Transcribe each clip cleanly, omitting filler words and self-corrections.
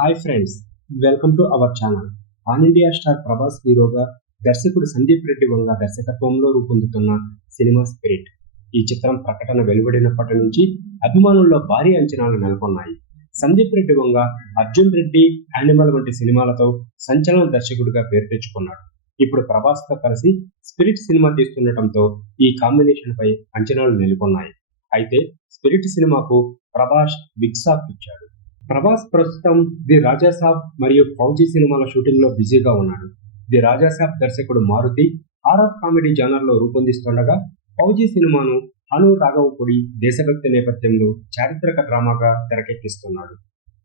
Hi friends, welcome to our channel. Pan India star Prabhas హీరోగా దర్శకుడు సందీప్ రెడ్డి వంగ దర్శకత్వంలో రూపొందుతున్న సినిమా స్పిరిట్. ఈ చిత్రం ప్రకటన వెలువడినప్పటి నుంచి అభిమానుల్లో భారీ అంచనాలు నెలకొన్నాయి. సందీప్ రెడ్డి వంగ అర్జున్ రెడ్డి, యానిమల్ వంటి సినిమాలతో సంచలన దర్శకుడిగా పేరు తెచ్చుకున్నాడు. ఇప్పుడు ప్రభాస్తో కలిసి స్పిరిట్ సినిమా తీస్తుండటంతో ఈ కాంబినేషన్ పై అంచనాలు నెలకొన్నాయి. అయితే స్పిరిట్ సినిమాకు ప్రభాస్ బిగ్ షాక్ ఇచ్చాడు. ప్రభాస్ ప్రస్తుతం ది రాజాసాబ్ మరియు ఫౌజీ సినిమాల షూటింగ్ లో బిజీగా ఉన్నాడు. ది రాజాసాబ్ దర్శకుడు మారుతి హారర్ కామెడీ జానర్ లో రూపొందిస్తుండగా, ఫౌజీ సినిమాను అను రాఘవపూడి దేశభక్తి నేపథ్యంలో చారిత్రక డ్రామాగా తెరకెక్కిస్తున్నాడు.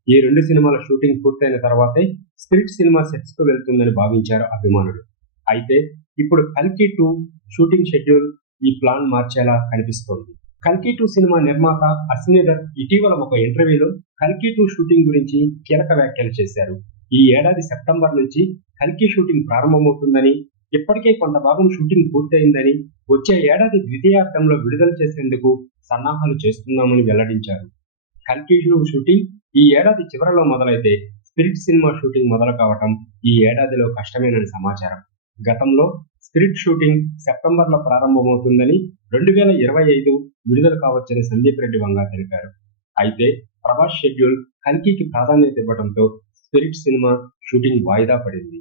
ఈ రెండు సినిమాల షూటింగ్ పూర్తయిన తర్వాతే స్పిరిట్ సినిమా సెట్స్ కు వెళ్తుందని భావించారు అభిమానులు. అయితే ఇప్పుడు కల్కి 2 షూటింగ్ షెడ్యూల్ ఈ ప్లాన్ మార్చేలా కనిపిస్తోంది. కల్కి 2 సినిమా నిర్మాత అశ్విని దత్ ఇటీవల ఒక ఇంటర్వ్యూలో కల్కి 2 షూటింగ్ గురించి కీలక వ్యాఖ్యలు చేశారు. ఈ ఏడాది సెప్టెంబర్ నుంచి కల్కి షూటింగ్ ప్రారంభమవుతుందని, ఇప్పటికే కొంత భాగం షూటింగ్ పూర్తయిందని, వచ్చే ఏడాది ద్వితీయార్థంలో విడుదల చేసేందుకు సన్నాహాలు చేస్తున్నామని వెల్లడించారు. కల్కి 2 షూటింగ్ ఈ ఏడాది చివరలో మొదలైతే స్పిరిట్ సినిమా షూటింగ్ మొదలు కావటం ఈ ఏడాదిలో కష్టమేనని సమాచారం. గతంలో స్పిరిట్ షూటింగ్ సెప్టెంబర్లో ప్రారంభమవుతుందని, 2025 విడుదల కావచ్చని సందీప్ రెడ్డి వంగ తెలిపారు. అయితే ప్రభాస్ షెడ్యూల్ కల్కికి ప్రాధాన్యత ఇవ్వడంతో స్పిరిట్ సినిమా షూటింగ్ వాయిదా పడింది.